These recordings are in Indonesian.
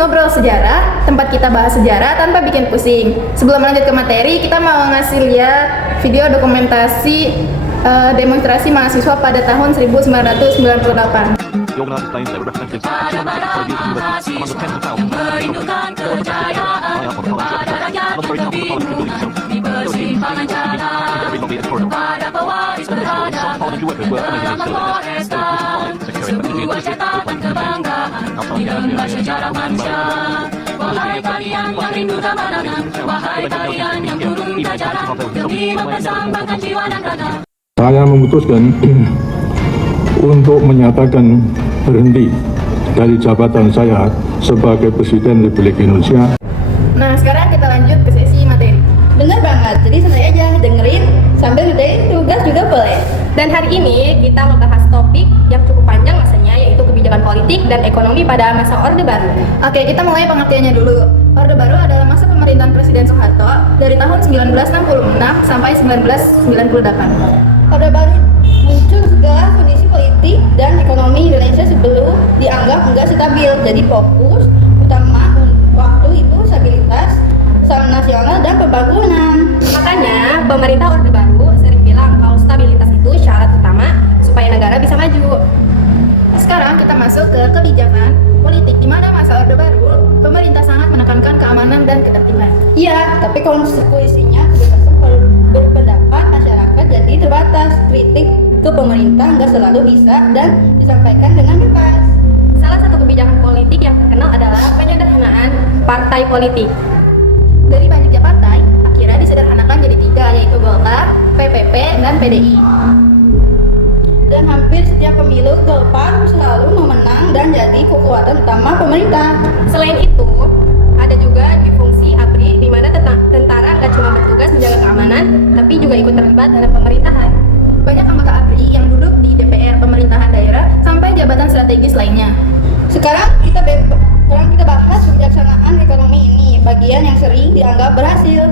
Ngobrol Sejarah, tempat kita bahas sejarah tanpa bikin pusing. Sebelum lanjut ke materi, kita mau ngasih lihat video dokumentasi demonstrasi mahasiswa pada tahun 1998. The organizers claim they were representatives of the university among the tens of thousands of high up on the college and on the very top of the college building itself. There were teams every lobby and corridor. Some parliamentary workers were unable to serve. There was Parliament Secretary of the Ministry were playing DJ outside Wahai kalian yang rindu kemenangan, wahai kalian yang turun ke jalan demi mempersembahkan jiwa dan raga. Saya memutuskan untuk menyatakan berhenti dari jabatan saya sebagai Presiden Republik Indonesia. Nah, sekarang kita lanjut ke sesi materi. Bener banget, jadi santai aja, dengerin sambil ngerjain tugas juga boleh. Dan hari ini kita membahas topik yang cukup panjang masanya, yaitu kebijakan politik dan ekonomi pada masa Orde Baru. Oke, kita mulai pengertiannya dulu. Orde Baru adalah masa pemerintahan Presiden Soeharto dari tahun 1966 sampai 1998. Orde Baru muncul setelah kondisi politik dan ekonomi Indonesia sebelum dianggap enggak stabil. Jadi fokus utama waktu itu stabilitas nasional dan pembangunan. Makanya pemerintah Orde Baru sering bilang kalau stabilitas itu syarat utama supaya negara bisa maju. Sekarang kita masuk ke kebijakan politik, di mana masa Orde Baru pemerintah sangat menekankan keamanan dan ketertiban. Iya, tapi konsekuensinya kebebasan berpendapat masyarakat jadi terbatas. Kritik ke pemerintah nggak selalu bisa dan disampaikan dengan bebas. Salah satu kebijakan politik yang terkenal adalah penyederhanaan partai politik. Dari banyaknya partai, akhirnya disederhanakan jadi 3, yaitu Golkar, PPP, dan PDI. Dan hampir setiap pemilu Golkar selalu memenang dan jadi kekuatan utama pemerintah. Selain itu, ada juga di fungsi ABRI di mana tentara nggak cuma bertugas menjaga keamanan, tapi juga ikut terlibat dalam pemerintahan. Banyak anggota ABRI yang duduk di DPR, pemerintahan daerah, sampai jabatan strategis lainnya. Sekarang kita bahas kebijaksanaan ekonomi ini, bagian yang sering dianggap berhasil.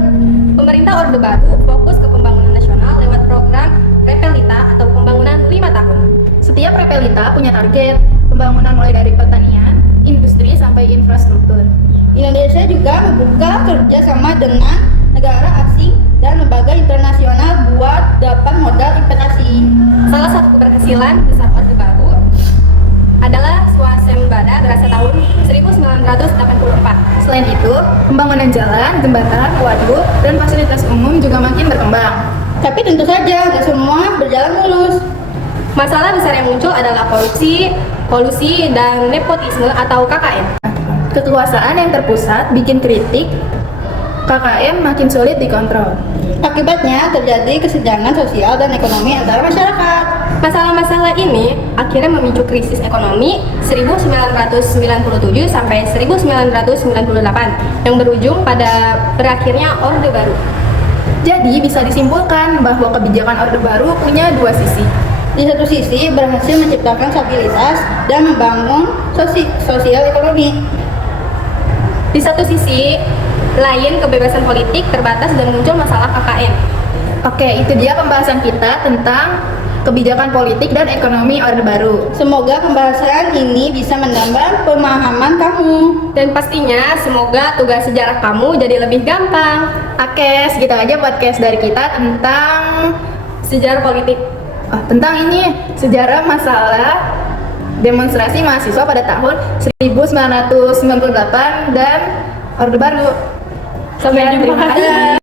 Pemerintah Orde Baru fokus ke pembangunan nasional lewat program Repelita atau pembangunan 5 tahun. Setiap Repelita punya target pembangunan mulai dari pertanian, industri, sampai infrastruktur. Indonesia juga membuka kerjasama dengan negara asing dan lembaga internasional buat dapat modal investasi. Salah satu keberhasilan besar Orde Baru adalah swasembada beras tahun 1984. Selain itu, pembangunan jalan, jembatan, waduk, dan fasilitas umum juga makin berkembang. Tapi tentu saja nggak semua berjalan mulus. Masalah besar yang muncul adalah kolusi dan nepotisme atau KKN. Kekuasaan yang terpusat bikin kritik KKN makin sulit dikontrol. Akibatnya terjadi kesenjangan sosial dan ekonomi antara masyarakat. Masalah-masalah ini akhirnya memicu krisis ekonomi 1997 sampai 1998 yang berujung pada berakhirnya Orde Baru. Jadi bisa disimpulkan bahwa kebijakan Orde Baru punya 2 sisi. Di satu sisi berhasil menciptakan stabilitas dan membangun sosial ekonomi. Di satu sisi lain kebebasan politik terbatas dan muncul masalah KKN. Oke, itu dia pembahasan kita tentang kebijakan politik dan ekonomi Orde Baru. Semoga pembahasan ini bisa menambah pemahaman kamu. Dan pastinya semoga tugas sejarah kamu jadi lebih gampang. Oke, segitu aja podcast dari kita tentang Sejarah politik. tentang ini sejarah masalah demonstrasi mahasiswa pada tahun 1998 dan Orde Baru. Sampai jumpa.